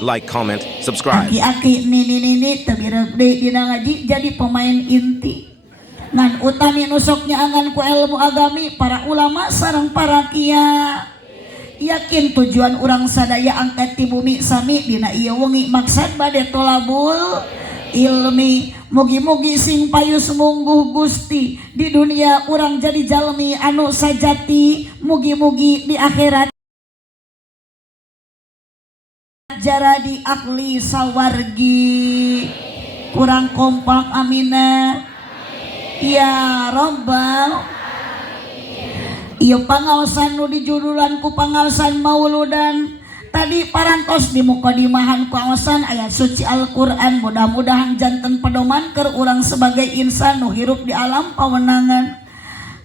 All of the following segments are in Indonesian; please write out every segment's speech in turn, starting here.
like, comment, subscribe. Aki-aki nini tabirag dina ngaji jadi pemain inti. Ngan utami nusoknya angan ku ilmu agami para ulama sareng para kiai. Yakin tujuan orang sadaya angkat ti bumi sami dina ieu wengi maksud bade tolabul ilmi. Mugi-mugi sing payus mungguh Gusti di dunia urang jadi jalmi anu sajati, mugi-mugi di akhirat jaradi akli sawargi. Kurang kompak amina ya robbal. Iya pangaosan nu dijudulan ku pangaosan mauludan tadi parantos di mukadimahan kawasan ayat suci Al-Quran. Mudah-mudahan janten pedoman keur urang sebagai insan nu hirup di alam pawenangan.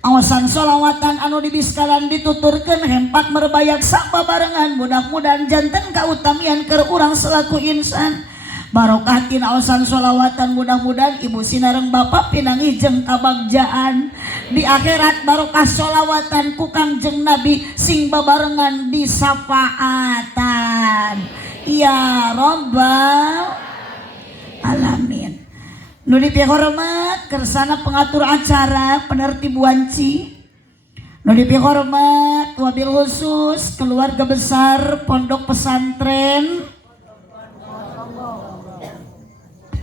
Awasan sholawatan anu dibiskalan dituturkeun hempat merbayak sababarengan. Mudah-mudahan janten kautamian keur urang selaku insan. Barokah tina awasan sholawatan mudah-mudahan ibu sinareng bapak pinangi jeung kabagjaan di akhirat. Barokah sholawatan ku Kangjeng Nabi sing babarengan di syafaatan ya robbal alamin. Nu dipihormat kersana pengatur acara penertib wanci, nu dipihormat wabil khusus keluarga besar pondok pesantren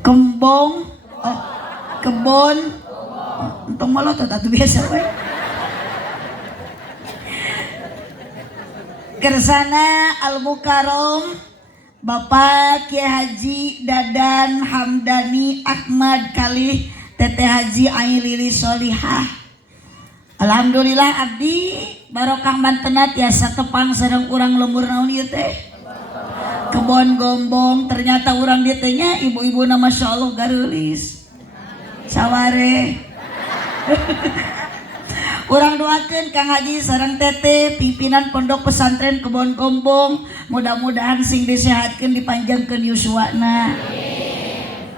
Kembong Kebon untung malah tatu biasa we. Kersana Al-Mukarram Bapak Kiai Haji Dadan Hamdani Ahmad kalih Teteh Haji Ai Lili Solihah. Alhamdulillah abdi barokah mantenat tiasa tepang sareng urang lembur naon ieu teh Kebon Gombong. Ternyata urang dieu teh nya ibu-ibu na masyaallah gareulis saware. Urang doakeun Kang Haji sareng Teteh pimpinan pondok pesantren Kebon Gombong, mudah-mudahan sing disehatkeun dipanjangkeun yuswana.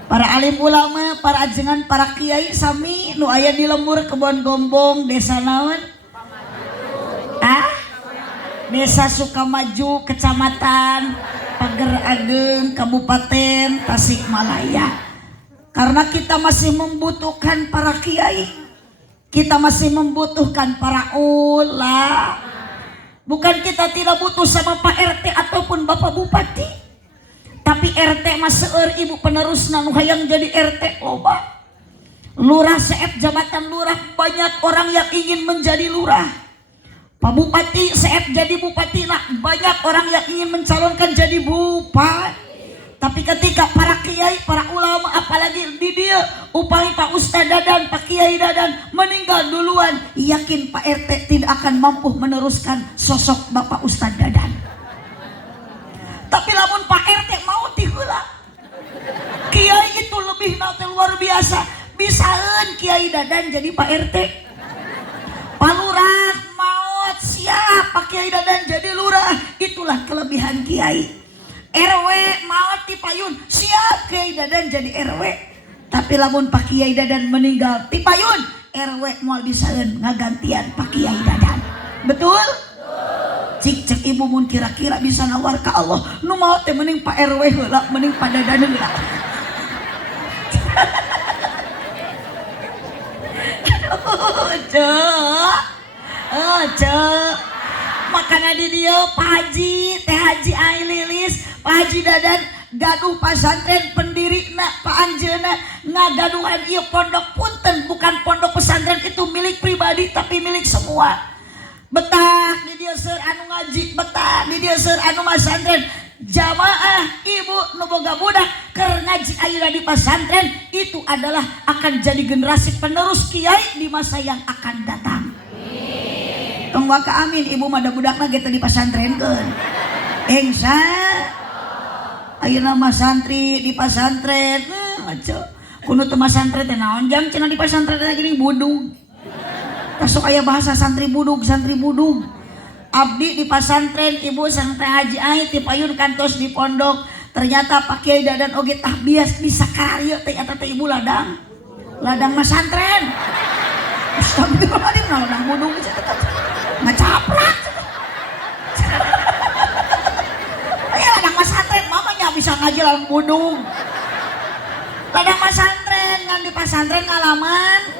Para alim ulama, para ajengan, para kiai sami nu aya di lembur Kebon Gombong, desa naon? Desa Sukamaju, Kecamatan Pager Ageng, Kabupaten Tasikmalaya. Karena kita masih membutuhkan para kiai, kita masih membutuhkan para ulama. Bukan kita tidak butuh sama Pak RT ataupun Bapak Bupati, tapi RT mah seueur ibu penerusna nu hayang jadi RT loba. Lurah seep jabatan lurah banyak orang yang ingin menjadi lurah. Pak Bupati seep jadi bupati, nah banyak orang yang ingin mencalonkan jadi bupati. Tapi ketika para kiai, para ulama, apalagi di dia upami Pak Ustadz Dadan, Pak Kiai Dadan meninggal duluan, yakin Pak RT tidak akan mampu meneruskan sosok Bapak Ustadz Dadan. Tapi lamun Pak RT mau tiheula, kiai itu lebih nanti luar biasa. Bisaeun Kiai Dadan jadi Pak RT. Pak Lurah maot siap Pak Kiai Dadan jadi lurah. Itulah kelebihan kiai. RW maot ti payun siap Kiai Dadan jadi RW. Tapi lamun Pak Kiai Dadan meninggal ti payun, RW moal bisaeun ngagantian Pak Kiai Dadan. Betul? Cik ibu mun kira-kira bisa nawar ka Allah, nu maot teh mending Pak RW heula, mending Pak Dadan heula. Cek makanya di dia Pak Haji, Teh Haji Ai Lilis, Pak Haji Dadan gaduh pesantren pendiri nak Pak Anjeuna ngagaduhan ieu pondok punten, bukan pondok pesantren itu milik pribadi tapi milik semua. Betah di dia seur anu ngaji, betah di dia seur anu masantren. Jamaah ibu nu boga budak keur ngaji ayeuna di pesantren itu adalah akan jadi generasi penerus kiai di masa yang akan datang. Tong waka amin ibu mah da budakna ge teh di pesantrenkeun. Engsa ayeuna mah santri di pesantren, aco. Kudu teu masantren teh naon jang cenah di pesantren teh geuning budug. Tasok aya bahasa santri budug, santri budug. Abdi di pesantren ibu sareng Teh Haji Ai ti payun kantos di pondok. Ternyata Pak Kiai Dadan oge tah bias di sakarya teh eta teh ibu ladang. Ladang masantren. Astagfirullahaladzim, nah ladang budug ngacaplak. Aya ladang masantren mamanya ngaji lalang budung. Ladang pasantren kan di pasantren ngalaman.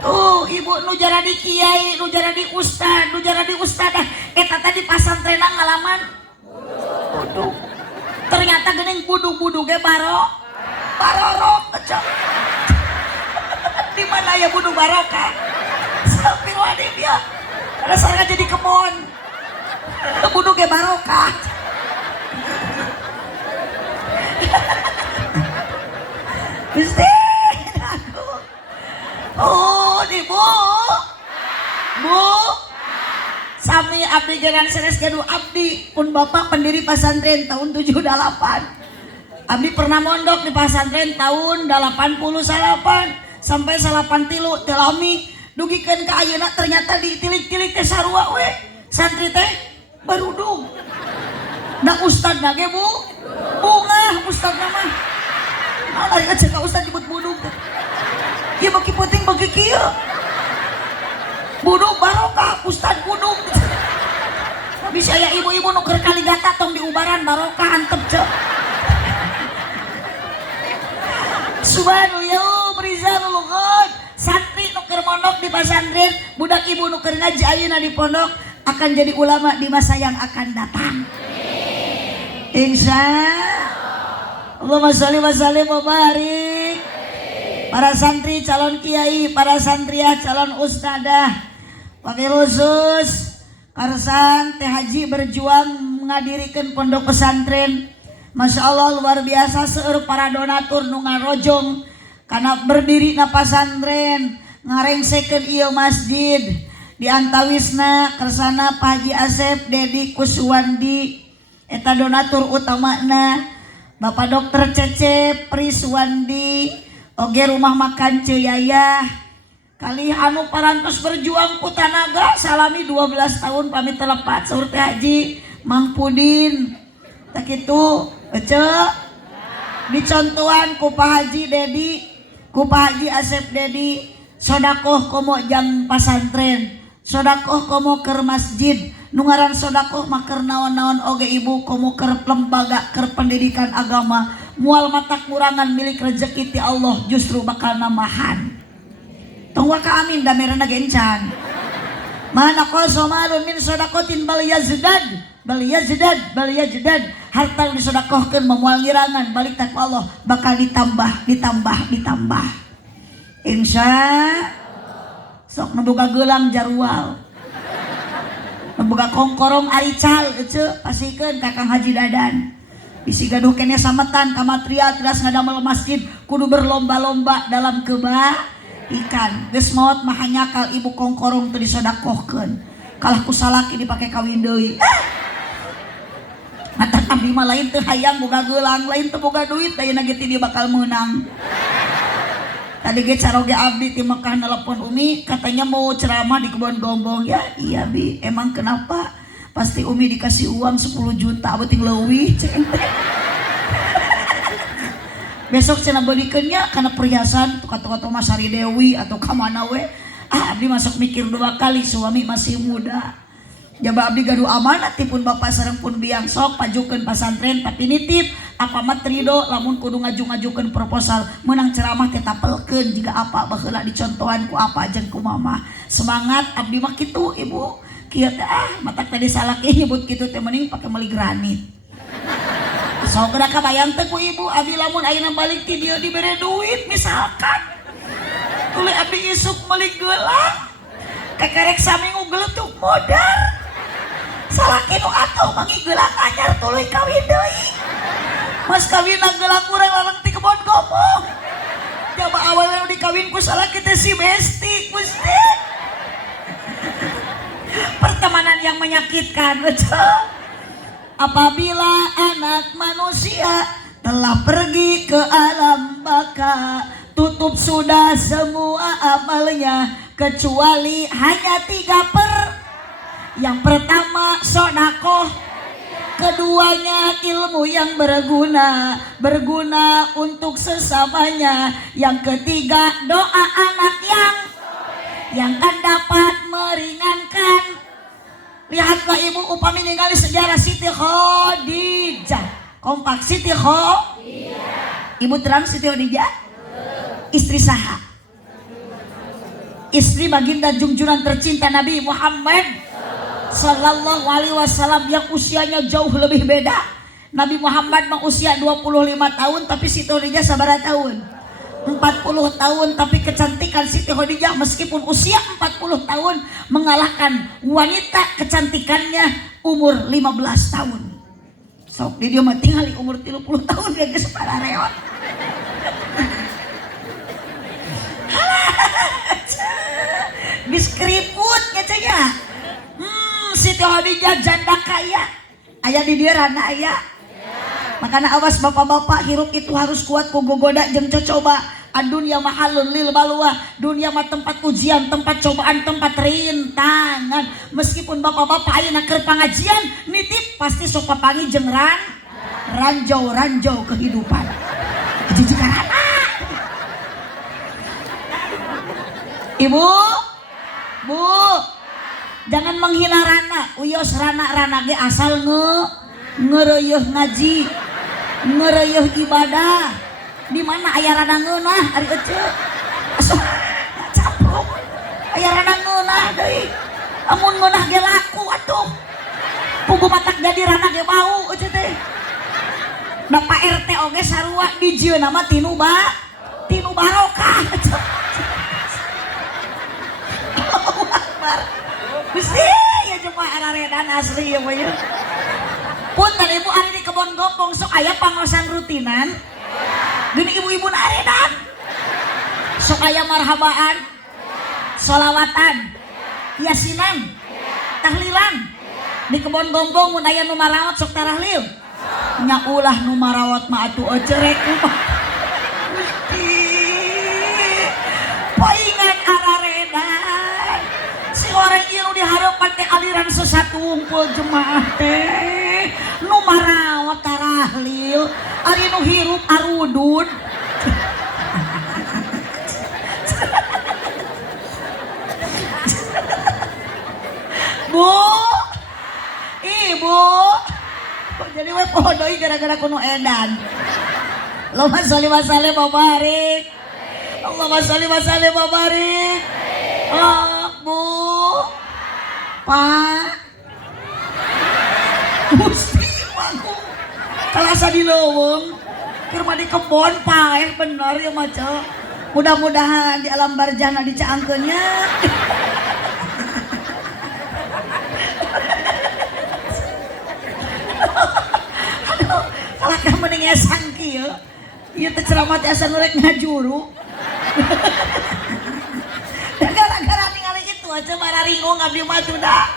Tuh ibu nu jadi kiai, nu jadi ustad, nu jadi ustadah. Eta tadi pasantren ngalaman. Budung. Ternyata geuning budung-budung ge barorok aja. Di mana ya budung barokah? Astagfirullahaladzim ya. Ada sarang jadi kebon. Budung ge barokah. Gusti aku. Oh, ibu. Bu. Sami abdi geran seres gadu abdi pun bapak pendiri pasantren tahun 78. Abdi pernah mondok di pasantren tahun 88 sampai 83 telami dugikeun ka ayeuna ternyata ditilik-tilik teh sarua we. Santri teh barudung. Da ustadna ge Bu. Bunga ustadna mah. Malah aja ka ustad nyebut budung. Ieu baki penting bagi kieu. Budung barokah, ustad budung. Bisa ya ibu-ibu nu keur kaligata tong diubaran barokah antep ceu. Subhanallah berizalul ghad. Santri nu keur mondok di pasantren, budak ibu nu keur ngaji ayeuna di pondok akan jadi ulama di masa yang akan datang. Allahumma sholli wa sallim wa barik. Para santri calon kiai, para santriah calon ustadah, wabil khusus karsan teh haji berjuang mengadirikan pondok pesantren. Masya Allah luar biasa seueur para donatur nu ngarojong karena berdiri na pasantren ngarengsekeun ieu masjid di antawisna kersana Pak Haji Asep Dedi Kuswandi eta donatur utamana. Bapak Dokter Cecep Priswandi oge rumah makan Ceyayah kali anu parantos berjuang putanaga salami 12 tahun pamit telepat saur teh Haji Mang Pudin tak kitu ece dicontohan ku Pak Haji Dedi ku Pak Haji Asep Dedi sodakoh komo jang pasantren sodakoh komo keur masjid nu ngaran sodakoh mah keur naon-naon oge ibu komo keur lembaga keur pendidikan agama mual mata kurangan milik rezeki ti Allah justru bakal namahan tong waka amin da merana gencan mana qasamalun min sodakotin bal yazdad harta disodakohkeun memual ngirangan balik tak Allah bakal ditambah insya sok nuboga geulang jarwal membuka kongkorong arical ece pasikeun Kakang Haji Dadan bisi gaduh kene sametan kamatria teras ngadamel masjid kudu berlomba-lomba dalam kebaikan geus maot mah hanyakal ibu kongkorong teu disodakohkeun kalah ku salaki dipake kawin deui mata abdi mah lain teu hayang boga geulang lain teu boga duit ayeuna ge ti dia bakal meunang. Tadi ge caroge abdi ti Mekah nelpon Umi katanya mau ceramah di Kebon Gombong. Ya iya Bi, emang kenapa? Pasti Umi dikasih uang 10 juta beuting leuwih cek teh. Besok cenah beulikeun nya kana perhiasan kata-kata Mas Sari Dewi atau ka mana we. Abdi masuk mikir 2 kali suami masih muda. Jaba abdi gaduh amanat tipun bapak sareng pun biang sok pajukeun pasantren tapi nitip apa mah trido lamun kudu ngaju-ngajukeun proposal menang ceramah teh tapelkeun jiga apa baheula dicontohan ku apa jeung ku mama semangat abdi mah kitu ibu kieu teh matak tadi salaki nyebut kitu teh mending pake meuli granit sok geura kabayang teh ku ibu abdi lamun ayeuna balik ti dieu dibere duit misalkan tuluy abdi isuk meuli geulang kakarek saminggu geletuk modal salaki nu atuh mangi geulang anyar tuluy kawin deui mas kawin gelang urang larang ti Kebon Gombong jaba awalnya dikawin ku salaki teh si Besti Gusti pertemanan yang menyakitkan betul apabila anak manusia telah pergi ke alam baka tutup sudah semua amalnya kecuali hanya 3 yang pertama sodakoh, keduanya ilmu yang berguna untuk sesamanya, yang ketiga doa anak yang kan dapat meringankan. Lihatlah ibu upami ningali sejarah Siti Khadijah Kompak. Siti Ibu terang Siti Khadijah istri saha? Istri baginda junjungan tercinta Nabi Muhammad Sallallahu Alaihi Wasallam yang usianya jauh lebih beda. Nabi Muhammad mah usia 25 tahun, tapi Siti Khadijah sabaraha tahun? 40 tahun. Tapi kecantikan Siti Khadijah meskipun usia 40 tahun mengalahkan wanita kecantikannya umur 15 tahun. Sok dia mah tinggal umur 30 tahun dia geus parareot. Diskriput nya. Siti Khadijah janda kaya. Aya di dieu rana aya. Makanya awas bapak-bapak, hirup itu harus kuat ku gogoda jeung cocoba. Adunya mahalun lil balwa. Dunia mah tempat ujian, tempat cobaan, tempat rintangan. Meskipun bapak-bapak ayeuna keur pangajian nitip pasti sok papangi jeung ranjau kehidupan. Jijik karana. Ibu, Bu, jangan menghina Rana. Uyos Rana ge asal ngereueuh ngaji, ngereueuh ibadah. Di mana aya Rana ngeunah ari eceu? Asuh capruk. Aya Rana ngeunah deui. Amun ngeunah ge laku atuh. Pugu matak jadi Rana ge bau eceu teh. Da Pak RT oge sarua dijieuna mah tinu barokah. Gusti ya cuma araredan asli ya boy. Punten ibu ari di kebon gombong sok aya pangosan rutinan. Gini ibu-ibu aredan. Sok aya marhabaan, sholawatan, yasinan, tahlilan. Di kebon gombong mun aya nu marawat sok tarahlil. Nya ulah nu marawat mah atuh cerek mah. Gusti. Poingan araredan. Orang ieu dihareupan teh aliran sesat unggul jemaah teh nu marawat tarahlil ari nu hirup arudun. Bu, Ibu, jadi we poho deui gara-gara kuno edan. Allahumma sholli wa sallim wa barik. Allahumma sholli wa sallim wa barik. Bu, Pak, Gusti Agung, kalasa di leuweung, keur mah di kebon paeh bener ya maca. Mudah-mudahan di alam barzahna dicaangkeunnya. Aduh, kalaka mending esang kieu. Ieu teh ceramah teh asa nurek ngajuru. Gara-gara ningali itu aja mararingung abdi mah tuh dah.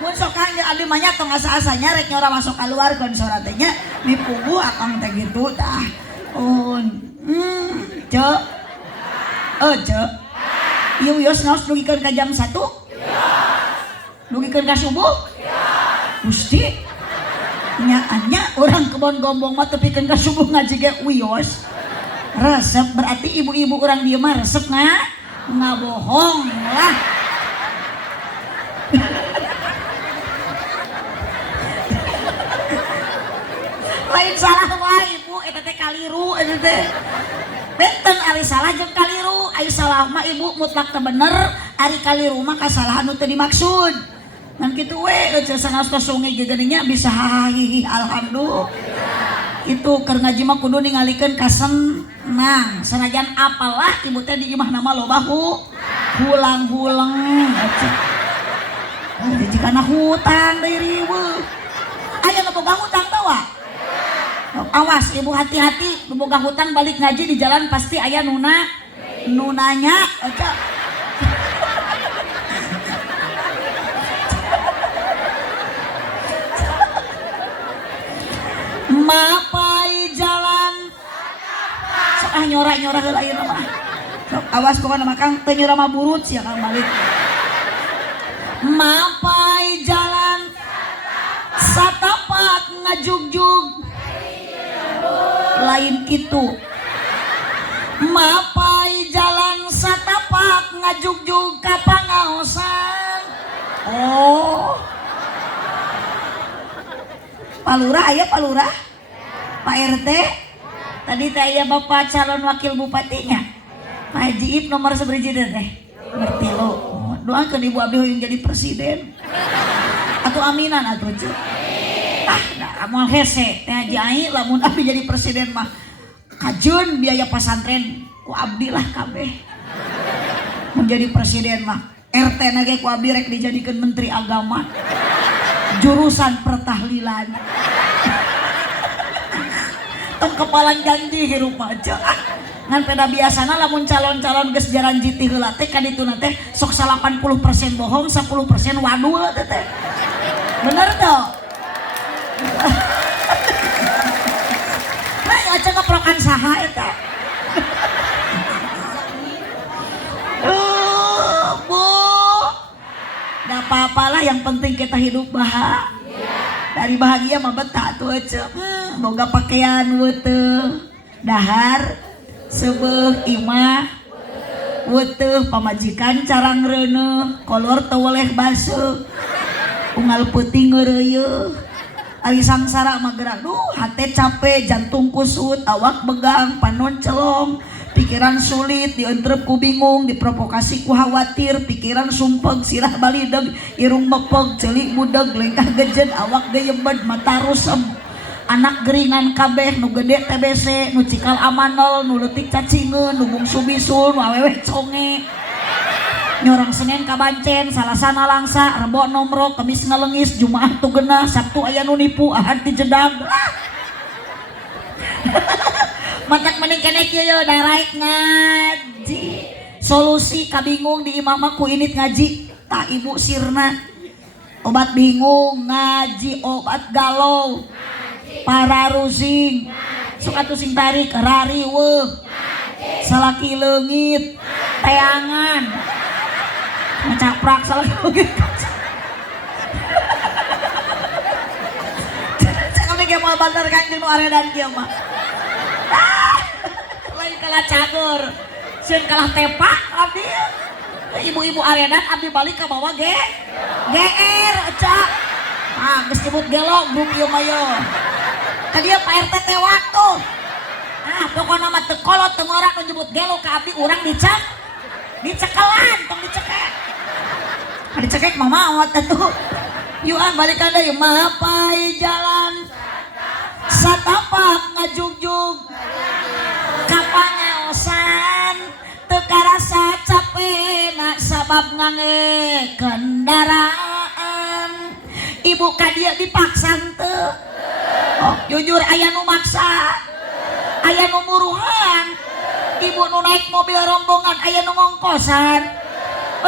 Mun sok kangge abdi mah nya tong asa-asanya rek nyora masuk kaluarkeun sora teh nya dipugu akang teh gitu tah. Cek. Cek. Ieu wios naos dugikeun ka jam 1? Dugikeun ka subuh? Gusti. Nya urang kebon gombong mah tepikeun ka subuh ngaji ge wios. Resep berarti ibu-ibu urang dieu mah resep ngabohong lah. Lain salah wae ibu eta teh kaliru eta teh. Benten ari salah jeung kaliru, ai salah mah ibu mutlak teh bener, ari kaliru mah kasalahan nu teu dimaksud. Ngan kitu we teu sanaos ka sungai gegeunya bisa hahihi alhamdulillah. Itu keur ngaji mah kudu ningalikeun ka senang. Sanajan apalah ibu teh di imah nama loba hulang-hulang. Jika hutang deui riweuh. Aya nu boga hutang teh wa? Awas ibu hati-hati boga hutang balik ngaji di jalan pasti aya nunanya. Mapai jalan nyora-nyora heula ieu mah. Awas kok nama Kang teu nyora mah burut sia Kang balik. Mapai jalan satapak ngajugjug lain kitu. Mapai jalan satapak ngajugjug ka pangaosan. Oh. Palurah aya palurah? Pak RT tadi teh bapak calon wakil bupatinya Pak Haji Ip nomor seberiji teh ngerti lo doakan ibu abdi yang jadi presiden atau aminan atau cu amal hese teh Haji Ai lamun abdi jadi presiden mah kajun biaya pesantren ku abdi lah kabeh menjadi presiden mah RT nage ku abdi rek dijadikan menteri agama jurusan pertahlilan tong kepalan janji hirup aja ngan peda biasana lamun calon-calon geus jaranjiti heula teh ka ditu teh sok 80% bohong 10% wadul teh bener tuh nah aja ngeprokan saha eta Bu gak apa-apalah yang penting kita hidup bahagia dari bahagia mah betah tuh aja boga pakaian weteuh dahar sebeuh imah weteuh pamajikan carang reuneuh kolor teu weleh baseuh unggal peuting ngeureuyeuh ari sangsara mah gerak hate capek jantung kusut awak begang panon celong pikiran sulit dientrep ku bingung diprovokasi ku khawatir pikiran sumpeg sirah balideg irung mepeg celik budeg lengkah gejen awak geyebed mata rusem anak geringan kabeh nu gede TBC nu cikal amanol nu leutik cacingeun nu bungsu bisul nu awewe conge nyorang Senin kabancen salasana langsa Rebo nomrok Kamis ngalengis Jumaah tugenah Sabtu aya nu nipu Ahad dijedag matak mending kene kieu daraik ngaji solusi kabingung di imam ku init ngaji tak ibu sirna obat bingung ngaji obat galau para rusing suka tusing tarik rari weuh salaki leungit teangan ngacaprak salaki leungit cakap ge moal banter kanjeng nu aredan kieu mah lain kalah cager sieun kalah tepak abdi ibu-ibu aredan abdi balik ka bawah GR cak geus nyebut gelo grup ieu mah yo tadi Pak RT teh waktu pokona mah teu kolot teu ngora nu nyebut gelo ka abdi urang dicekelan tong dicekek dicekek mah maot atuh yuan balikan deui mapai jalan satapak ngajugjug kapangaosan teu karasa capena sabab ngange kendaraan ibu ka dieu dipaksa teu jujur aya nu maksa aya nu muruhan ibu nu naik mobil rombongan aya nu ngongkosan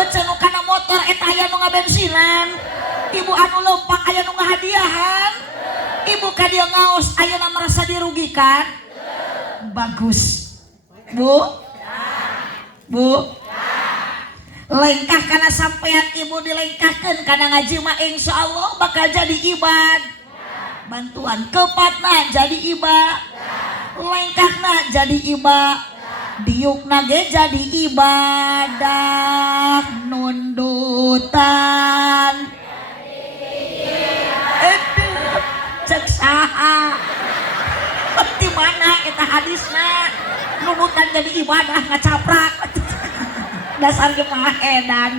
ece nu kana motor eta aya nu ngabensinan ibu anu leumpang aya nu ngahadiahan ibu ka dieu ngaos ayeuna merasa dirugikan bagus Bu lengkah kana sampean ibu dilengkahkeun kana ngaji mah insyaallah bakal jadi ibad bantuan kepatna jadi iba lengkahna jadi iba diukna ge jadi ibadah nundutan cek saha di mana eta hadisna nunutan jadi ibadah ngacaprak dasar jemaah edan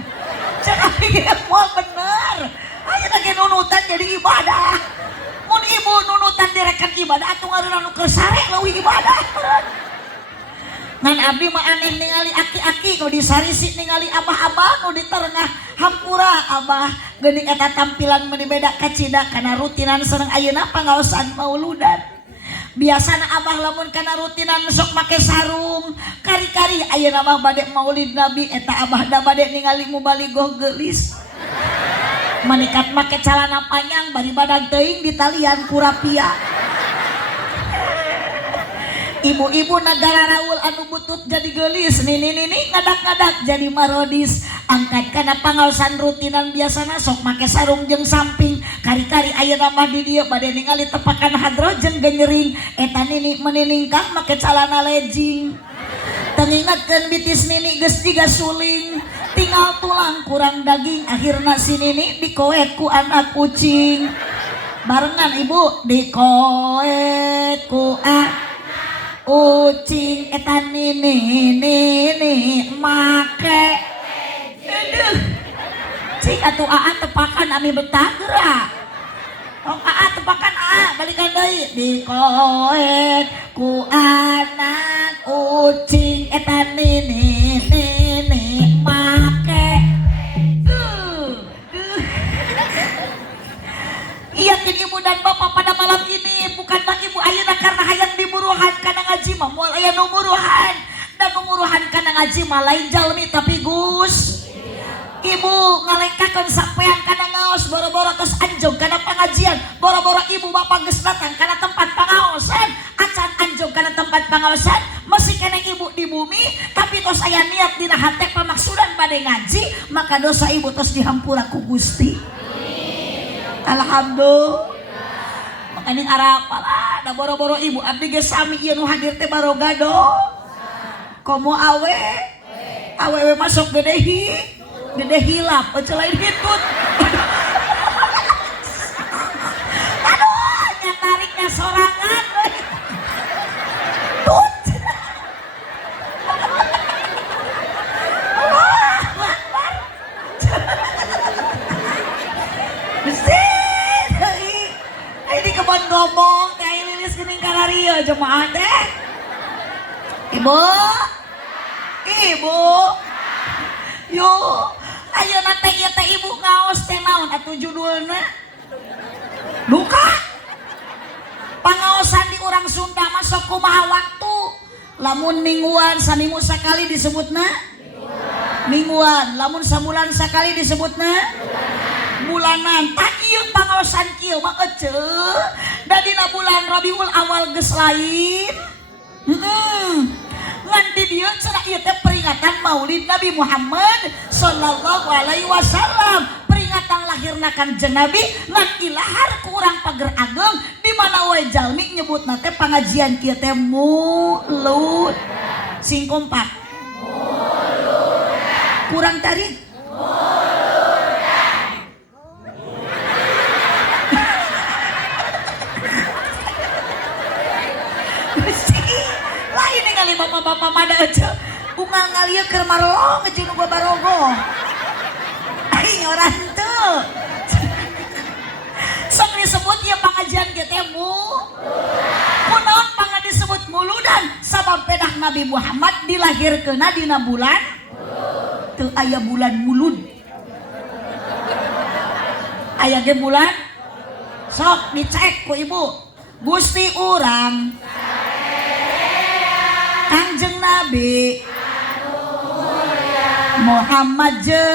cek abi moal bener aya lagi nunutan jadi ibadah mun ibu nunutan direkan ibadah atuh ngareuna nu kesare leuwih ibadah ngan abdi mah aneh ningali aki-aki nu disarisi ningali abah-abah nu di tengah hampura abah geuning eta tampilan meuni beda kacida kana rutinan sareng ayeuna pangaosan mauludan biasana abah lamun kana rutinan sok make sarung kari-kari ayeuna mah bade maulid nabi eta abah da bade ningali mubalighah geulis manikat make calana panjang bari badag teuing di talian ku rapia ibu-ibu negara Raul anu butut jadi geulis nini ngadak-ngadak jadi marodis angkat kana pangaosan rutinan biasana sok make sarung jeung samping kari-kari ayeuna mah di dieu bade ningali tepakan hidrogen genyering eta nini meniningkah make calana legging teringatkeun bitis nini geus jiga suling tinggal tulang kurang daging akhirna si nini dikoek ku anak kucing Barengan ibu. Dikoet ku ucing eta nini make. Aduh. Cik atuh aa tepakan ami betah gerak. Oh aa tepakan aa balikan deui. Dikoet ku anak ucing eta nini make. Iya ibu dan bapak pada malam ini bukan bang ibu ayeuna karena hayang diburuhan kana ngaji mah moal aya nu muruhan dan nu muruhan kana ngaji mah lain jalmi tapi Gus ibu ngalengkakeun sampean kana ngaos boro-boro tos anjog kana pengajian boro-boro ibu bapak geus datang kana tempat pangaosan acan anjog kana tempat pangaosan masih kena ibu di bumi tapi tos aya niat dina hate pamaksudan bade ngaji maka dosa ibu tos dihampura ku Gusti. Alhamdulillah. Makanya arapalah da boro-boro ibu abdi ge sami ieu nu hadir teh barogado. Komo awewe masuk gede hilap ece lain hitut. Aduh nya tariknya sorangan. Tut. Kebon ngomong kayak lilis gening kanario jemaah teh. Ibu yo ayeuna teh ieu teh ibu ngaos teh naon atuh judulna duka pangaosan di urang Sunda mah sok kumaha waktu lamun mingguan saminggu sakali disebutna mingguan lamun sabulan sakali disebutna bulanan tak ieu pangaosan kieu mah eceu da dina bulan Rabiul Awal geus lain ngan di dieu cenah ieu teh peringatan Maulid Nabi Muhammad sallallahu alaihi wasallam peringatan lahirna Kanjeng Nabi ngan ilahar ku urang pager ageng di mana wae jalmi nyebutna teh pangajian kieu teh mulud sing kompak kurang tarik lain ningali bapak-bapak mada aja bunga ngalieu keur marolong jeung nu barogo ai orang teu sok disebut ieu pangajian ge teh kunaon pangga disebut muludan sabab pedah Nabi Muhammad dilahirkeunna dina bulan teu aya bulan mulud aya ge bulan sok dicek ku ibu Gusti urang Kanjeng Nabi Muhammad je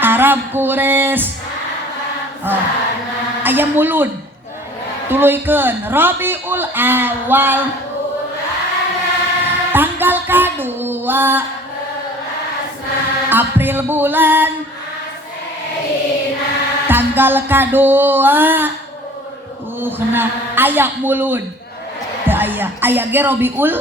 Arab Quraisy aya mulud tuluykeun Rabiul Awal tanggal kadua April bulan tanggal kadua aya mulud aya ge Rabiul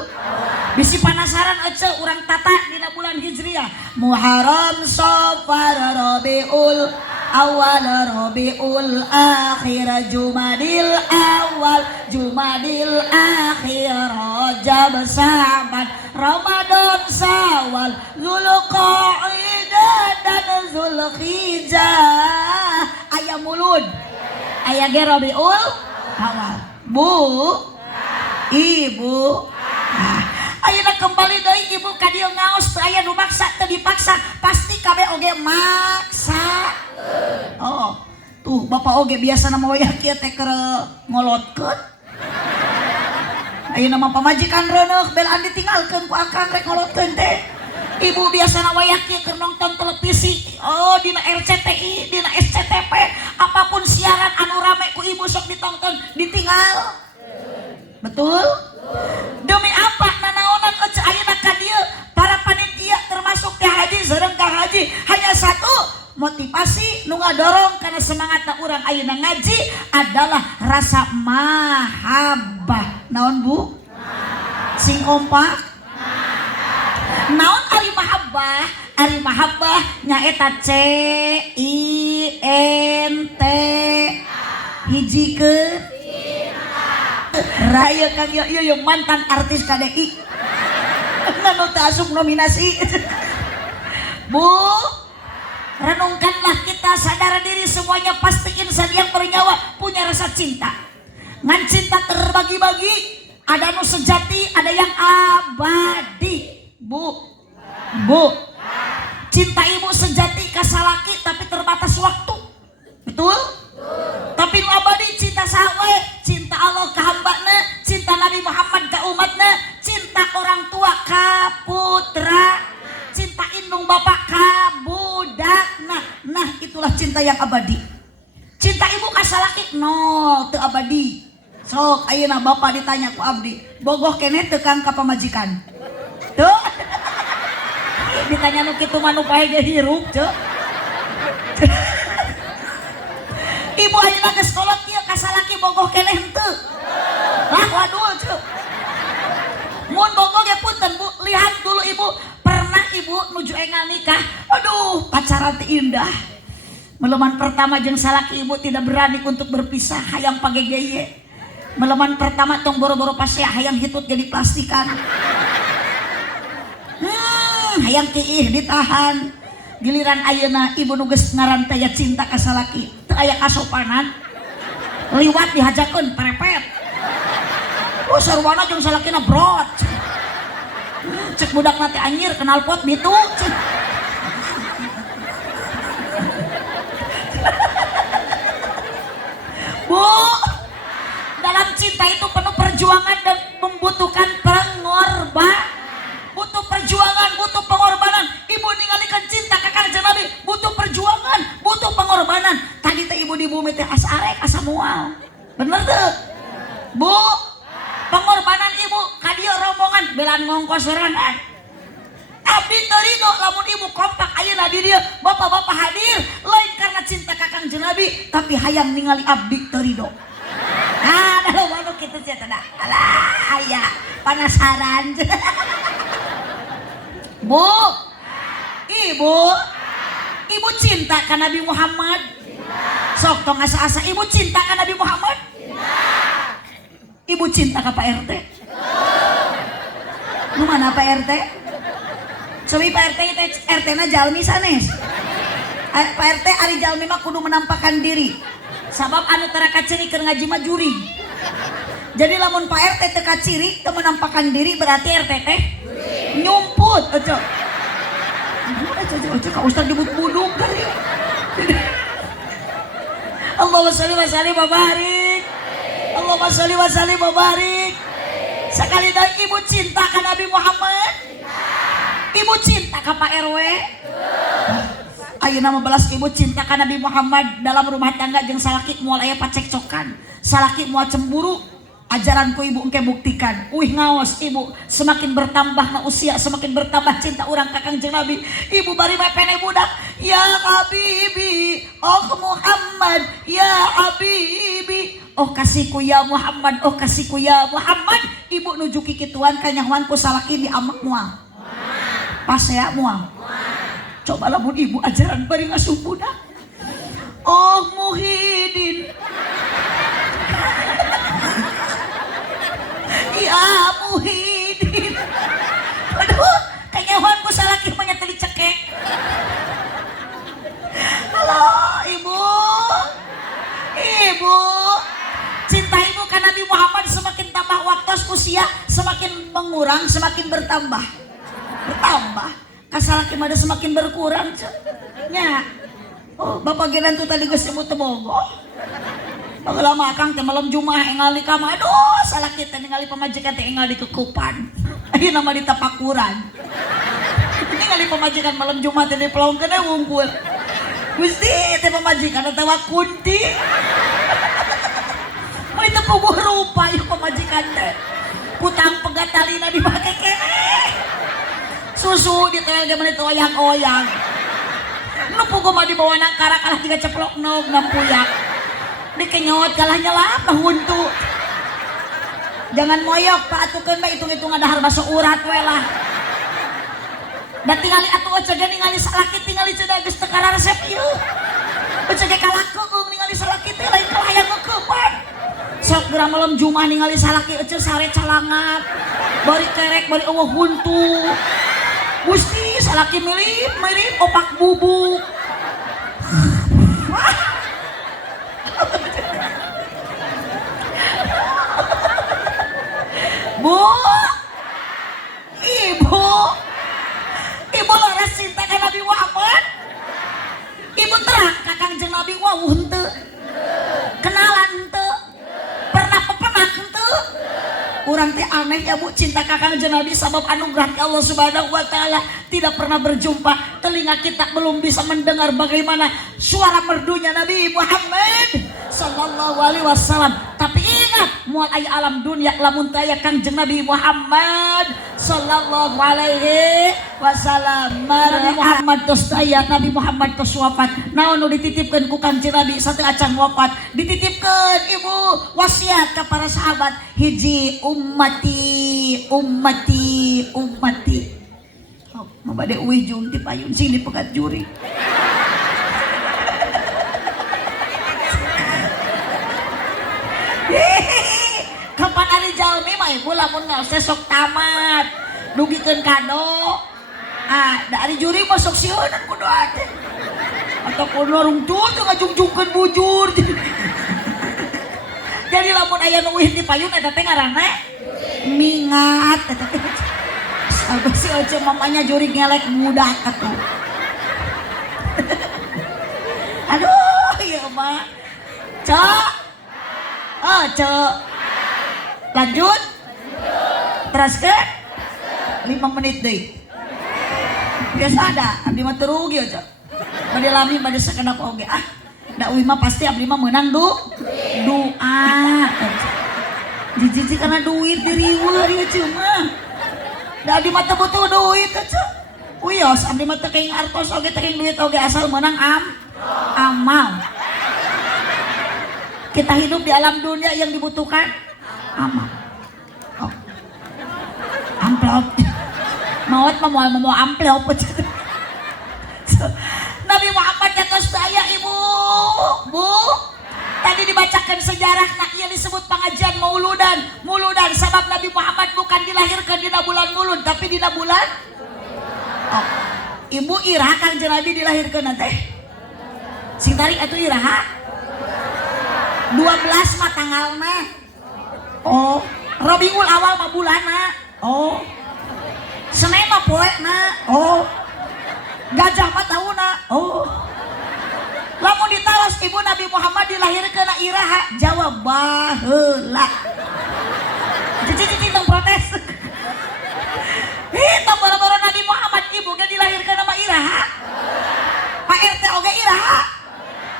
bisi panasaran ece urang tata dina bulan Hijriah Muharram Safar Rabiul Awal Rabiul Akhir Jumadil Awal Jumadil Akhir Rajab Sa'ban Ramadan Syawal Zulqa'dah dan Zulhijjah aya mulud aya ge Rabiul Awal bu ibu ayeuna kembali deui ibu ka dieu ngaos teu aya nu maksa teu dipaksa pasti kabeh oge maksa oh tuh bapak oge biasa nama wayah kieu teh keur ngolotkeun ayeuna mah pamajikan reuneuh belaan ditinggalkeun ku akang rek ngolotkeun teh ibu biasa nama wayah kieu keur nonton televisi oh dina RCTI dina SCTV apapun siaran anu rame ku ibu sok ditonton ditinggal betul? Demi apa nanaonan ece ayeuna ka dieu para panitia termasuk teh haji sareng ka haji hanya satu motivasi nu ngadorong kana semangatna urang ayeuna ngaji adalah rasa mahabbah naon bu? Sing kompak Naon ari mahabbah? Ari mahabbah nyaeta CINT hijikeun raya Kang Yoyo mantan artis KDI nganu teu asup nominasi. Bu, renungkanlah kita, sadar diri semuanya, pasti insan yang bernyawa punya rasa cinta. Ngan cinta terbagi-bagi, ada nu sejati, ada yang abadi. Bu, cinta ibu sejati kasalaki tapi terbatas waktu, betul? Tapi nu abadi cinta sawe, cinta Allah ke hambana, cinta Nabi Muhammad ke umatna, cinta orang tua ke putra, cinta indung bapak ke budak. Nah itulah cinta yang abadi. Cinta ibu kasalaki nol teu abadi. Sok ayeuna bapak ditanya ku abdi, bogoh keneh teu Kang ka pamajikan? Tuh. Ditanya nu kitu mah nu pae ge hirup, ceuk. Ibu ayeuna geus kolot kieu kasalaki bogoh keneh henteu? Lah waduh, ceuk. Mun bogoh ge punten Bu, lihat dulu Ibu, pernah Ibu nuju engal nikah. Aduh, pacaran teh indah. Meleman pertama jeung salaki Ibu tidak berani untuk berpisah, hayang pagegeye. Meleman pertama tong boro-boro pasea hayang hitut jadi plastikan. Hayang kiih ditahan. Giliran ayeuna Ibu nu geus ngarantaya cinta ka salaki, teu aya kasopanan. Liwat dihajakeun perepet. Oh sarwana jeung salakina brot. Cek budak teh anjir kenal pot bitu. Bu, dalam cinta itu penuh perjuangan dan membutuhkan pengorbanan. Butuh perjuangan, butuh pengorbanan. Ibu ningalikeun cinta ka Kanjeng Nabi butuh perjuangan, butuh pengorbanan. Tadi teh Ibu di bumi teh asa arek asa moal. Bener teu? Bu, pengorbanan Ibu ka dieu rombongan belan ngongkos sorangan. Abdi teu ridho lamun Ibu kompak ayeuna di dieu, bapak-bapak hadir lain karena cinta ka Kanjeng Nabi, tapi hayang ningali abdi teu ridho. Ah, dah manu kitu cenah dah. Alah, aya penasaran. Bu, Ibu cinta ka Nabi Muhammad? Sok tong asa-asa Ibu cinta ka Nabi Muhammad? Ibu cinta ka Pak RT? Nu mana Pak RT? Sobi Pak RT teh RT na jalmi sanes. Pak RT ari jalmi mah kudu menampakkan diri. Sabab anu tara kaciri keur ngaji mah juri. Jadi lamun Pak RT teu kaciri teu menampakkan diri berarti RT teh nyumput. Ojo ka ustaz dibut-buduk kali. Allahumma sholli wa sallim wa barik. Allahumma sholli wa sallim wa barik. Sekali lagi Ibu cinta ka Nabi Muhammad? Ibu cinta ka Pak RW? Ayeuna 15 Ibu cinta ka Nabi Muhammad dalam rumah tangga jeung salaki moal aya pacekcokan, salaki moal cemburu. Ajaranku Ibu engke buktikan. Ngaos Ibu, semakin bertambah na usia, semakin bertambah cinta urang ka Kanjeng Nabi. Ibu bari mepene budak, ya Habibi, oh Muhammad, ya Habibi, oh kasihku ya Muhammad, oh kasihku ya Muhammad. Ibu nuju kikituan kanyahuanku salaki di amak moal. Pas ya moal. Coba lamun Ibu ajaran bari ngasuh budak. Oh Muhyiddin, ya Muhyiddin. Aduh, kanyahuanku salaki mah nya teu dicekek. Halo Ibu. Cinta Ibu ka Nabi Muhammad semakin tambah waktu usia, semakin mengurang, semakin bertambah. Kasalaki mah semakin berkurang. Nya. Oh, Bapak genan tuh tadi geus sebut bogoh. Bagelama Akang teh malam Jumat enggal di kamar. Aduh, salah kita ningali pamajikan teh enggal di kekupan. Ayeuna mah di tapakuran. Ningali pamajikan malam Jumat teh dipelongkeun we wungkul. Gusti teh pamajikan teh kunti. Mun teu puguh rupa ieu pamajikan teh. Kutang pegatalina dibake keneh. Susu ditoel ge meuni teu oyang-oyang. Nu puguh mah dibawa nang karak kalah 3 ceplok nog nampuyak. Dikenyot kalah nyelap nah huntu. Jangan moyok Pak atukeun mah hitung-hitung ada harba urat we lah. Da tingali atuh aja ningali salaki tingali cenah geus teu kana resep ieu. Aja ge kalakeung ningali salaki teh lain kalayang ngeukepan. Sok geura malam Jumat ningali salaki aja sare calangat. Bari kerek bari eueuh huntu. Gusti salaki mirip opak bubuk. Bu, ibu laras cinta ka Nabi Muhammad. Ibu terang ka Kangjeng Nabi wawuh henteu. Kenalan henteu. Pernah pepenak henteu. Urang teh aneh ya Bu, cinta ka Kangjeng Nabi sabab anugerah Allah Subhanahu wa taala tidak pernah berjumpa. Telinga kita belum bisa mendengar bagaimana suara merdunya Nabi Muhammad sallallahu alaihi wasallam. Tapi ingat, moal aya alam dunia lamun teu aya Kangjeng Nabi Muhammad sallallahu alaihi wasallam. Nabi Muhammad tos aya, Nabi Muhammad tos wafat. Naon nu dititipkeun ku Kangjeng Nabi sateu acan wafat? Dititipkeun Ibu wasiat ka para sahabat, hiji ummati. Oh, mabade uwi jung ti payun sing dipegat juri. Kapan ari jalmi mah Ibu lamun ngaos sok tamat dugikeun kado. Da ari juri mah sok sieunan ku doa teh. Ataupun warung tuh ngajungjungkeun bujur. Jadi lamun aya nu uih ti payun eta teh ngaranna mingat eta teh. Aku si Oce mamanya juri ngelek budak atuh. Aduh ieu mah. Cok. Oh, Cok. Lanjut. Teruskeun. 5 menit deui. Biasa ada, abdi mah teu rugi aja. Bade lami bade sakedap oge. Da uih mah pasti abdi mah meunang doa. Jiji karena duit diriweuh ieu ceu mah. Da abdi mah teu butuh duit aja. Uyos abdi mah teu kenging artos oge teu kenging duit oge asal meunang amal. Kita hidup di alam dunia yang dibutuhkan amal. Oh. Amplop. Maot mah mau amplop. Nabi Muhammad katos daya Ibu. Bu. Tadi dibacakan sejarah ieu disebut pengajian Mauludan sabab Nabi Muhammad bukan dilahirkan dina bulan Maulud tapi dina bulan Ibu iraha Kangjeng Nabi dilahirkeun teh. Sing tari atuh iraha 12 mah tanggalna. Oh, Rabiul Awal mah bulanna. Oh. Senin mah poena. Oh. Gajah mah tauna. Oh. Lamun ditawas Ibu Nabi Muhammad dilahirkeun iraha jawab baheula. Cici tong protes. Tong boro-boro Nabi Muhammad Ibu ge dilahirkeun nama iraha. Pak RT oge iraha.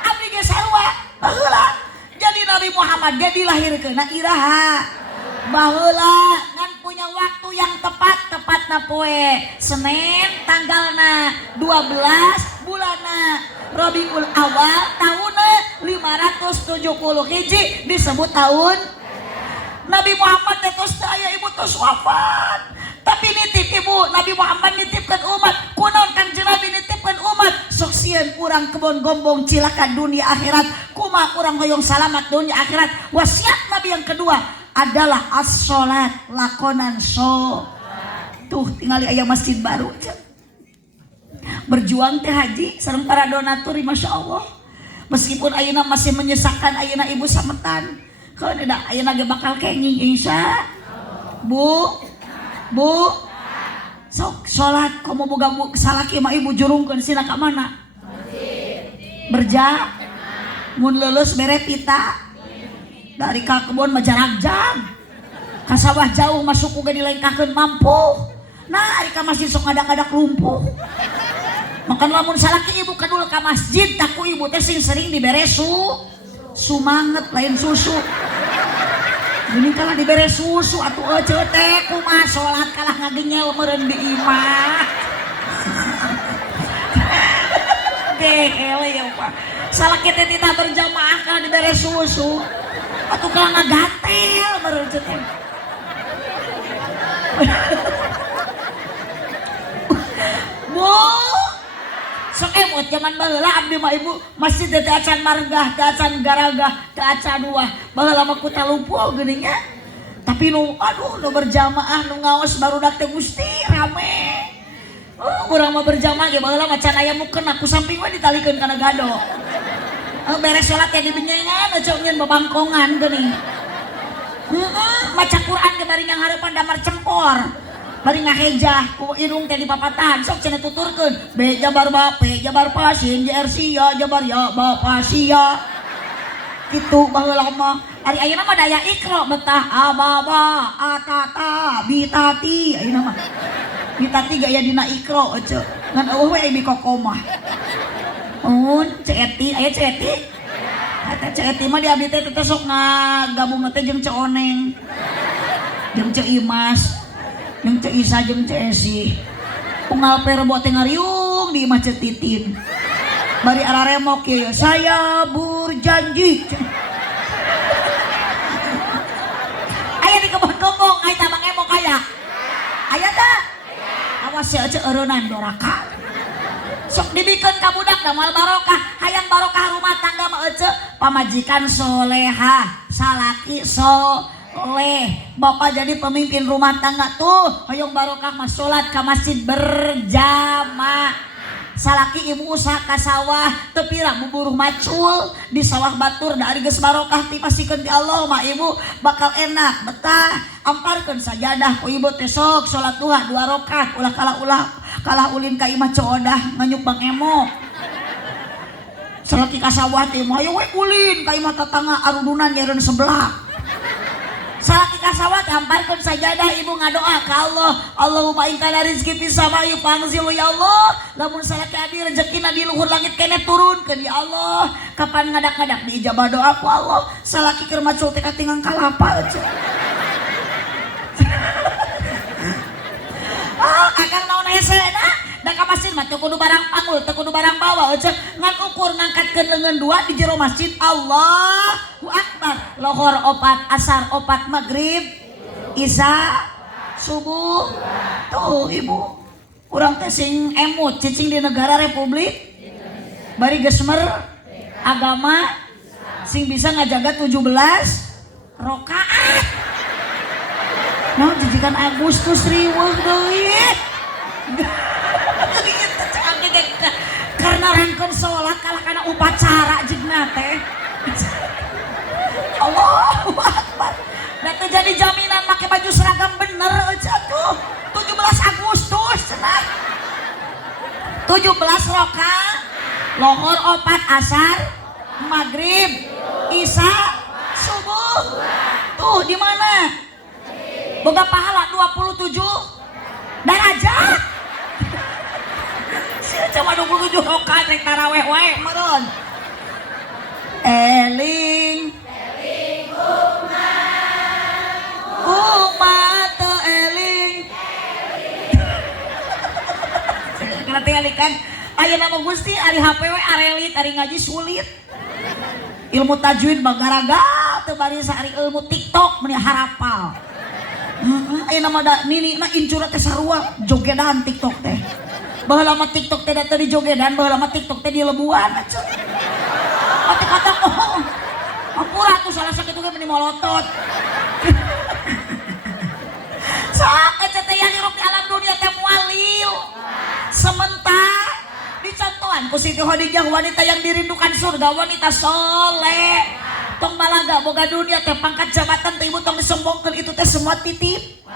Abdi ge sarua baheula. Jadi Nabi Muhammad dia dilahirkeun iraha baheula ngan punya waktu yang tepatna poe Senin tanggalna 12 bulanna Rabiul Awal tahunna 570 hiji disebut tahun Nabi Muhammad tos aya Ibu tos wafat. Tapi nitip Ibu Nabi Muhammad nitipkeun umat kunaon Kangjeng Nabi nitipkeun umat sok sieun urang kebon gombong cilaka dunia akhirat kumaha urang hoyong salamat dunia akhirat. Wasiat Nabi yang kedua adalah as-sholat lakonan tuh tinggal aya masjid baru berjuang teh haji sareng para donatur Masya Allah meskipun ayeuna masih menyesakan ayeuna Ibu sametan keun da ayeuna ge bakal kenging insya Bu sok sholat komo boga salaki mah Ibu jurungkeun sina ka mana berja mun leuleus bere pita dari ka kebon mah jarak jam ka sawah jauh masuk uga dilengkakeun mampu nah ari ka masjid sok ngadak-ngadak lumpuh makan lamun salaki Ibu kadul ka masjid taku Ibu teh sering dibere sumanget lain susu. Ini kalau diberi susu atuh ece teh kumaha salat kalah ngagenyel meureun di imah. Dehel ya Pak. Salaki teh tita berjamaah kalah diberi susu. Atuh kalah ngagatel meureun teh. awet zaman baheula abdi mah ibu masjid teh acan margah, teh acan garagah, teh acan wah. Baheula mah ku talumpuh geuning nya. Tapi nu berjamaah nu ngaos barudak teh Gusti rame. Urang mah berjamaah ge baheula macan aya mukeun aku samping we ditalikeun kana gado. Beres salat teh dibenyengan cok nyeun babangkongan geuning. Maca Quran ge bari nghareupan damar cempor. Bari ngahejah ku irung teh dipapatahan sok cenah tuturkeun be jabar bape jabar pasin JRC ya jabar ya bapasia kitu baheula mah ari ayeuna mah daya ikro betah ababa atata bitati ayeuna mah bitati gaya dina ikro ece ngan eueuh we ibi kokomah ceeti aya ceeti eta ceeti mah di abdi teh sok ngagabung teh jeung Ceoneng jeung Ceimas yang Cek Isa jeung Cek Esi unggal perbo teh ngariung di imah Cek Titin bari araremok ya saya berjanji aya di kebon-kebon aya tabang emok aya tah awas ya Cek eureunnan doraka sok dibikeun ka budak da moal barokah hayang barokah rumah tangga mah Cek pamajikan soleha salaki bapak jadi pemimpin rumah tangga tuh hoyong barokah mas sholat ka masjid berjamaah salaki ibu usaha ka sawah tepira buburuh macul di sawah batur dari geus barokah ti pasikeun ti Allah mah ibu bakal enak betah amparkeun sajadah ku ibu teh sok sholat duha 2 rakaat ulah kalah ulin ka imah coodah nganyuk Bang Emo salaki ka sawah teh mah ayo we ulin ka imah tetangga arudunan nyereun sebelah salaki kasawat hamparkeun sajadah ibu ngadoa ka Allah Allahumma in kana rizqi fis samai fangzilu ya Allah lamun salaki abi rezekina di luhur langit kene turunkeun ya Allah kapan ngadak-ngadak diijabah doa ku Allah salaki keur macul teh katingang kalapa aja akang naon hese na da ka masjid mah teu kudu barang pangul teu kudu barang bawa aja ngan ukur ngangkatkeun leungeun 2 di jero masjid Allahu Akbar lohor 4 asar 4 maghrib isya subuh tuh ibu urang teh sing emut cicing di negara Republik bari geus agama sing bisa ngajaga 17 rakaat nah jijikan Agustus riweuh deui karena rangkeun sholat kalah kana upacara jigna teh Allahu Akbar da teu jadi jaminan make baju seragam bener aja tuh 17 Agustus cenah 17 rakaat lohor 4 asar maghrib isya subuh tuh di mana boga pahala 27 derajat cuma 27 rakaat rek tarawih wae meureun eling umat eling kana tinggali kan ayeuna mah Gusti ari HP we arelit ari ngaji sulit ilmu tajwid bagaraga teu bari sari ilmu TikTok meni harapal ayeuna mah da ninina incura teh sarua jogedan TikTok teh baheula mah TikTok teh da teu dijogedan baheula mah TikTok teh dilebuan atuh kata ampura tuh salah sakitu ge meni molotot sok eta teh yang hirup di alam dunia teh mualil sementara dicontohan ku Siti Khadijah wanita yang dirindukan surga wanita soleh tong malaga boga dunia teh pangkat jabatan teh ibu tong disombongkeun itu teh semua titip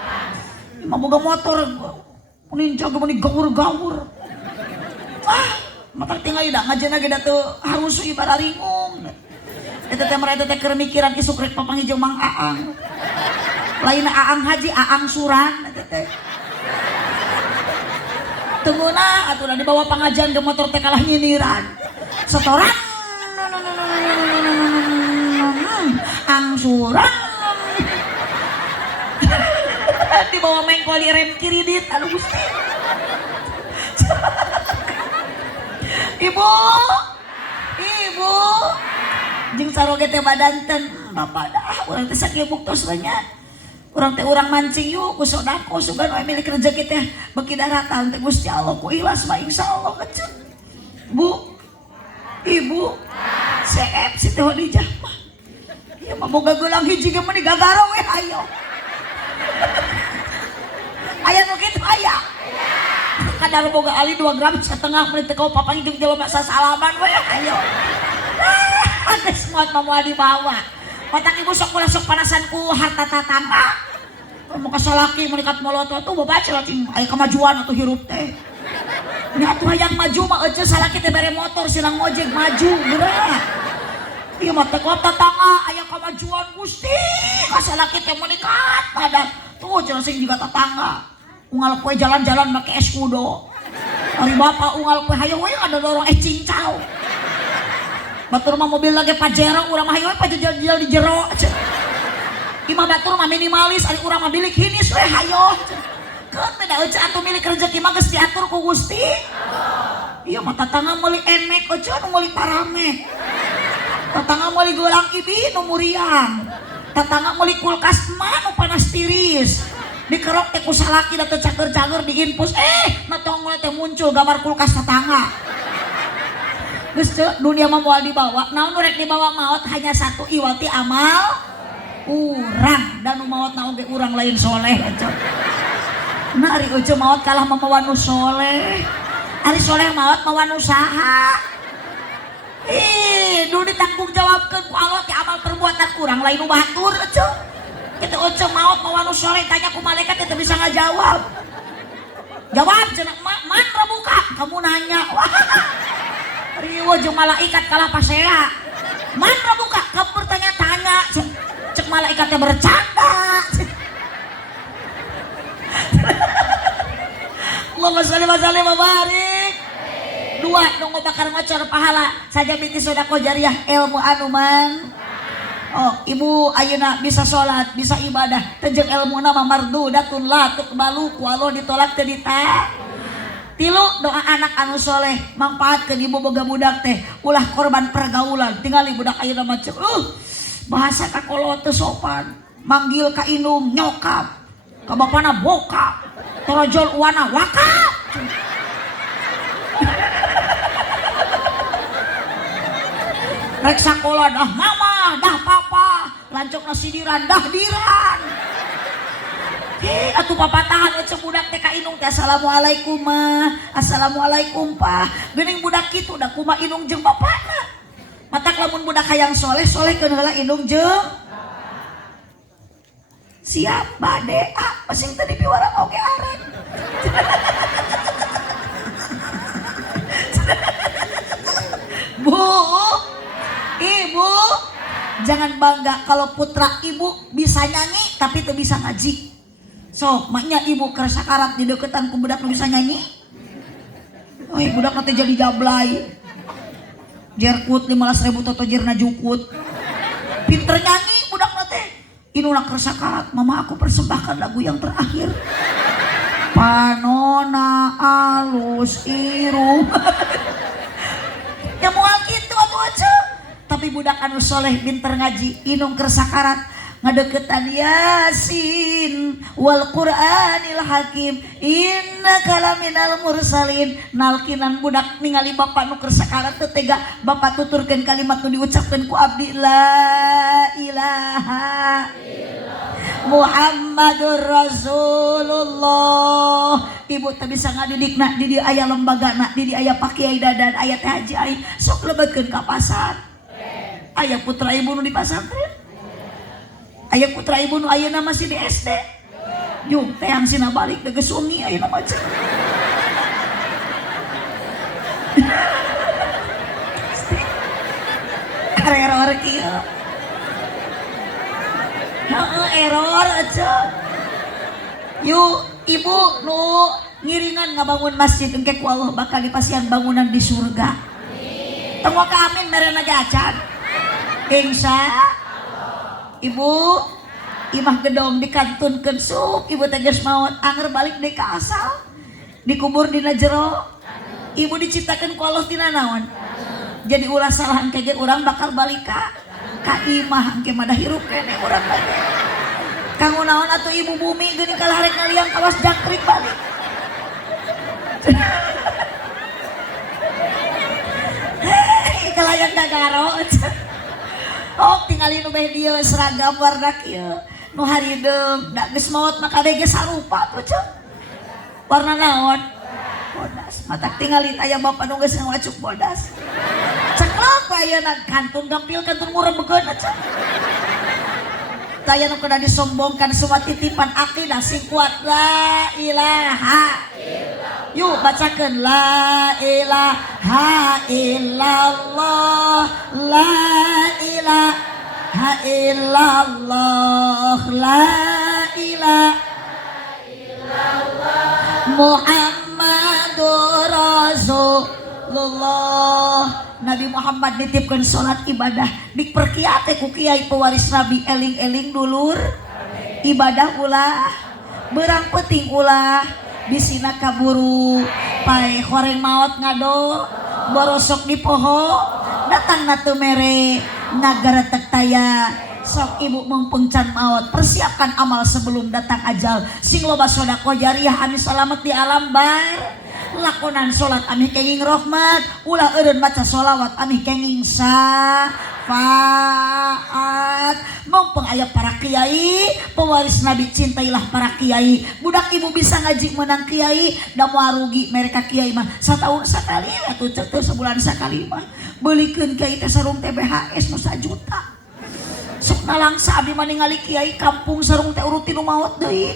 mah boga motor ninja ge meni gaur-gaur mata tinggal ida ngajena ge da teu harus ibarat ringung eta teh mereka teh keur mikiran isuk rek papanggih jeung Mang Aang lain Aang Haji Aang Suran eta teh tunguna atuh dibawa pengajian ke motor teh kalah nyindiran setoran angsuran dibawa mengkoli rem kiri dit aduh Gusti ibu jeung saroge teh badanten bapak dah urang teh sakieu buktos banyak urang teh urang mancing yuk ku sodako sugan we milik rezeki teh beki daratan teh Gusti Allah ku ikhlas mah insyaallah kecil Bu, Ibu, CF si Teh Hadijah mah. Ya mah boga geulang hiji ge mah digagarong we ayo. Aya nu kitu aya. Kadar boga ali 2 gram setengah menit teu papang jeung jelema sasalaman we ayo. Geus moal moal dibawa. Otak ibu sok ulah sok panasan ku harta tatangga. Mau kasalaki menikat moloto tuh baca cing aya kemajuan atuh hirup teh. Nya atuh hayang maju mah euceus salaki teh bare motor silang ngojek maju berat. Ieu mah teh tatangga aya kemajuan Gusti. Kasalaki teh menikat padat. Tuh cenah sing juga tatangga. Unggal poe jalan-jalan make es kudo. Ari bapak unggal poe hayang we ada dorong es cincau. Batur mah mobil lagi Pajero urang mah hayang we pajajal di jero. Imah batur mah minimalis ari urang mah bilik hinis we hayo. Keun beda eueuh atuh milik rezeki mah geus diatur ku Gusti. Ieu mah tatangga meuli emek eueuh nu meuli paramek. Tatangga meuli geulang kibi nu muriang. Tatangga meuli kulkas mah nu panas tiris. Dikerok teh ku salaki da teu cager-cager diinpus na tongol teh muncul gambar kulkas tatangga. Geus teu dunia mah moal dibawa, naon nu rek dibawa maot hanya satu iwati amal urang dan nu maot na oge urang lain soleh ecok. Nah ari eueuh maot kalah mamawa nu soleh. Ari soleh maot mawa nu saha? Nu ditanggung jawabkeun ku Allah ti amal perbuatan urang lain nu batur ecok. Kitu eueuh maot mawa nu soleh tanya ku malaikat teh bisa ngajawab. Jawab cenah man rabuka kamu nanya. Riwo jeung malaikat kalah pasea. Man rabuka kamu bertanya-tanya. Cek malaikatnya bercanda. Allahumma sholli wa sallim wa barik. 2 nu bakar ngocor pahala saja binti sedekah jariah ilmu anuman. Oh, ibu ayeuna bisa sholat, bisa ibadah, teu jeung elmuna mah mardudatun la tuqbalu ku Allah ditolak teu dita. 3 doa anak anu soleh mangpaatkeun ibu boga budak teh ulah korban pergaulan tingali budak ayeuna mah bahasa kakolot teu sopan manggil ka indung nyokap ka bapana bokap torojol uwana wakap. Rek sakola dah mama dah papa lancok nasidiran dah diran. Atuh papatahan eueuh budak teh ka indung teh assalamualaikum mah assalamualaikum pa geuning budak kitu da kumaha indung jeung bapana. Matak lamun budak hayang soleh solehkeun heula indung jeung siap bade masing tadi piwarang oge arek. Bu, ibu jangan bangga kalau putra ibu bisa nyanyi tapi teu bisa ngaji. So, maknya ibu keur sakarat di deketan ku budak nu bisa nyanyi. Oh, budak nanti jadi jablay. Jerkut 15.000 toto jirna jukut. Pinter nyanyi budak nanti. Inuna keur sakarat, mama aku persembahkan lagu yang terakhir. Panona alus irung. Ya moal kitu atuh aja. Tapi budak anu soleh pinter ngaji, inung keur sakarat. Ngadeketan Yasin wal Qur'anil Hakim innaka laminal mursalin. Nalkinan budak ningali bapak nu keur sakarat teu tega bapak tuturkeun kalimat nu diucapkeun ku abdi la ilaha Muhammadur Rasulullah. Ibu teh bisa ngadidikna di dieu aya lembagana, di dieu aya Pak Kiai Dadan, aya Teh Haji Ai sok lebetkeun ka pasar. Aya putra ibu nu di pasantren. Aya putra ibu nu ayeuna masih di SD. Yung teh hangsina balik teh geus umi ayeuna mah. Error kieu. Heeh error aja. Yuk ibu nu ngiringan ngabangun masjid engke ku Allah bakal dipasihan bangunan di surga. Tengok ka amin mere lagi acan. Insya ibu imah gedong dikantunkeun sup ibu teh geus maot anger balik deui ka asal dikubur dina jero. Ibu diciptakeun ku Allah tina naon jadi ulah salah engke ge urang bakal balik ka imah engke mah da hirup kene urang balik kanggo naon atuh ibu bumi geuning kalah rek ngaliang kawas jangkrik balik. kalayang gagaro. Oh tingali nu beh dieu seragam warna kieu. Nu haridem da geus maot maka bege sarupa tuh cek. Warna naon? Bodas. Matak tingali aya bapa nu geus ngawacuk bodas. Ceklok ayeuna kantun gampil kantun murah begeun cek. Taya nu kudu disombongkan semua titipan akidah sing kuat la ilaha illallah. Yuk bacakeun la ilaha illallah la ilaha illallah la ilaha illallah Muhammadur Rasulullah. Nabi Muhammad nitipkan sholat ibadah diperkiate ku kiai pewaris Nabi eling-eling dulur ibadah ulah berang penting ulah bisina kaburu pae horeng maot ngado borosok di poho datang natu mere ngagara tek taya sok ibu mumpung can maot persiapkan amal sebelum datang ajal sing loba sedekah jariah anu salamet di alam bar lakonan sholat amih kenging rahmat ulah eureun maca sholawat amih kenging syafaat mumpung aya para kiai pewaris Nabi cintailah para kiai budak ibu bisa ngaji menang kiai da moal rugi mereka kiai mah sataun sakali atuh teu sebulan sakali mah beulikeun kiai teh sarung TBHS nu 1 juta sok nalangsa abdi mah ningali kiai kampung sarung teh urut tinu maot deui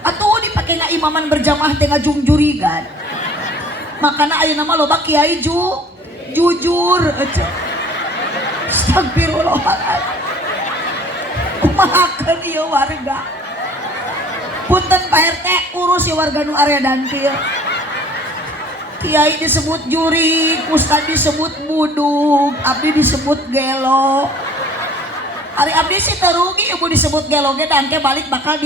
atuh dipake ngaimaman berjamaah teh ngajungjurigan makana ayeuna mah loba kiai jujur astagfirullahaladzim kumahakeun ieu warga punten Pak RT urus si warga nu area dantil kiai disebut juri ustad disebut budug abdi disebut gelo ari abdi si terugi ibu disebut gelo ge dangke balik bakal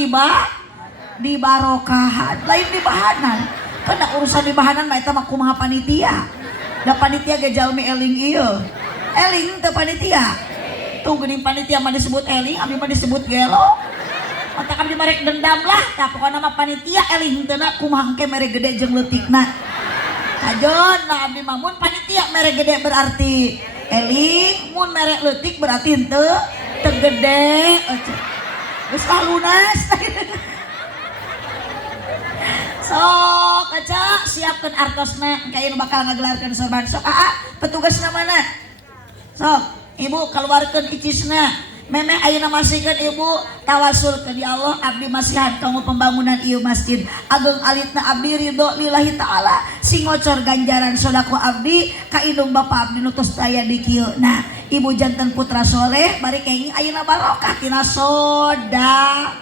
di barokahan lain di bahanan kena urusan di bahanan mah eta mah kumaha panitia da panitia ge jalmi eling ieu eling teu panitia tuh geuning panitia mah disebut eling abdi mah disebut gelo otak abdi marek dendam lah tah pokona mah panitia eling teu kumaha engke mere gede jeung leutikna kajon nah abdi mah mun panitia mere gede berarti eling mun mere leutik berarti henteu teu gede geus lunas. Sok aja siapkan artosna kayak bakal ngagelarkeun sorban sok petugasna mana sok ibu keluarkan icisna memeh ayeuna masihkeun ibu tawasul ke di Allah abdi masihan kanggo pembangunan ieu masjid ageung alitna abdi ridho lillahi taala sing ngocor ganjaran sodako abdi ka indung bapa abdi nu tos aya di kieu nah ibu janten putra soleh bari kenging ayeuna barokah tina soda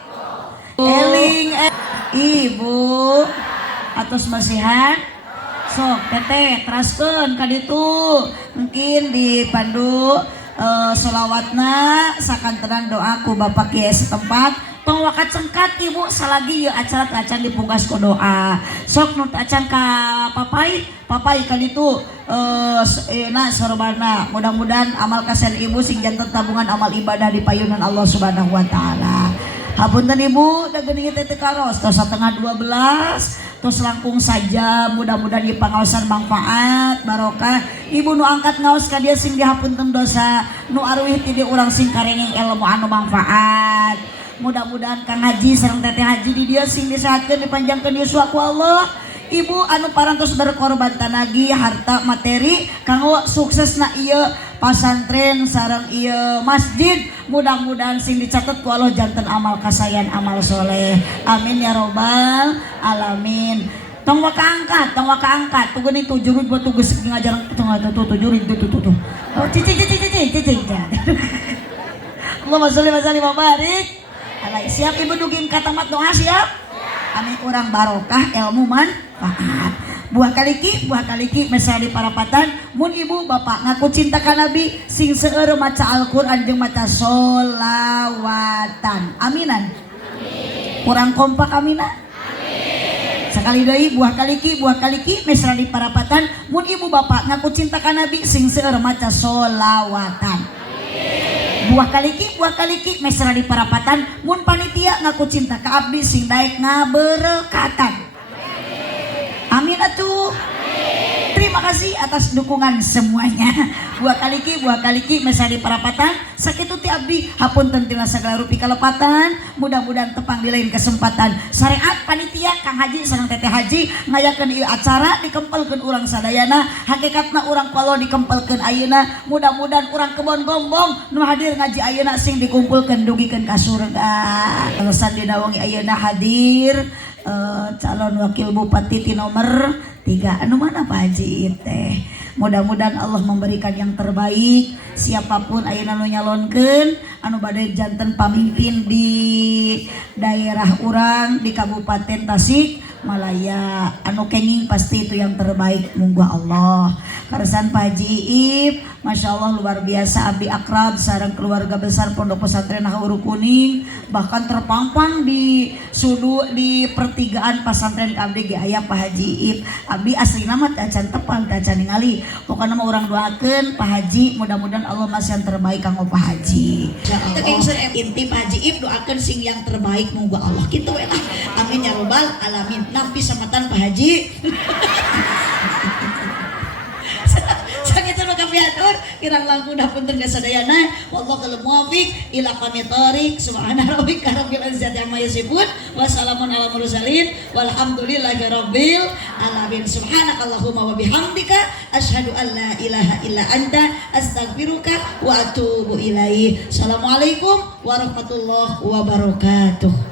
eling ibu atos masihan sok teteh teraskeun ka ditu mungkin dipandu sholawatna sakantenan doa ku Bapak Kiai setempat tong wakat cengkat ibu salagi ieu acara teu acan dipungkas ku doa sok nu acan ka papai ka ditu na sorbana mudah-mudahan amal kasen ibu sing janten tabungan amal ibadah di payunan Allah Subhanahu wa taala. Hapunten ibu da geuning teh karos tos 11:30 tos langkung saja mudah-mudahan ieu pangaosan manfaat barokah ibu nu angkat ngaos ka dieu sing dihapunten dosa nu aruih ti dieu urang sing karengeng ilmu anu manfaat mudah-mudahan Kang Haji sareng Teteh Haji di dieu sing disehatkeun dipanjangkeun yuswa ku Allah ibu anu parantos berkorban tanagi harta materi kanggo suksesna ieu pasantren sareng ieu masjid mudah-mudahan sing dicatat ku Allah janten amal kasayan amal soleh amin ya robbal alamin tong waka angkat tuh geuning tujurid buat tugas ngajar tuh tujurid tuh oh cicing Allahumma sholli wa sallim wa barik alaihi siap ibu dugin katamat doa siap amin urang barokah ilmu manfaat buah kaliki mesra di parapatan mun ibu bapak ngaku cinta ka nabi sing seueur maca Al-Qur'an jeung maca sholawatan aminan amin kurang kompak aminan amin sakali deui buah kaliki mesra di parapatan mun ibu bapak ngaku cinta ka nabi sing seueur maca sholawatan amin buah kaliki mesra di parapatan mun panitia ngaku cinta ka abdi sing daek ngaberkatan amin atuh Terima kasih atas dukungan semuanya. Buah kaliki mesari parapatan sakitu ti abdi hapunten tina sagala rupi kalepatan. Mudah-mudahan tepang di lain kesempatan. Syariat panitia Kang Haji sareng Teteh Haji ngayakeun ieu acara dikempelkeun urang sadayana. Hakikatna urang kualo dikempelkeun ayeuna. Mudah-mudahan urang kebon gombong nu hadir ngaji ayeuna sing dikumpulkeun dugikeun ka surga. Alasan dina wengi ayeuna hadir calon wakil bupati ti nomor 3 anu mana Pak Haji teh. Mudah-mudahan Allah memberikan yang terbaik. Siapapun ayeuna nu nyalonkeun anu bade janten pamimpin di daerah urang di Kabupaten Tasik Malaya, anu kenging pasti itu yang terbaik munggu Allah. Karsan Pak Haji Iip, Masya Allah luar biasa, abdi akrab sareng keluarga besar Pondok Pesantren Huru Kuning, bahkan terpampang di sudu di pertigaan pesantren abdi ge aya Pak Haji Iip. Abdi asli nama tacan tepal tacan ningali, pokoknya mah orang doakeun Pak Haji, mudah-mudahan Allah masih yang terbaik kanggo Pak Haji. Insyaallah inti Pak Haji Iip doakeun sing yang terbaik munggu Allah kitu we lah. Amin ya robbal alamin. Nampi samatan Pak Haji. Sakitu nu kapiatur kirang langkung dapunten kasadayana. Wallahu kalem muwafiq ila aqwamit thoriq. Subhana rabbika rabbil izzati amma yasifun wa salamun alal mursalin walhamdulillahi rabbil alamin. Subhanakallahumma wa bihamdika asyhadu an la ilaha illa anta astaghfiruka wa atubu ilaik. Assalamualaikum warahmatullahi wabarakatuh.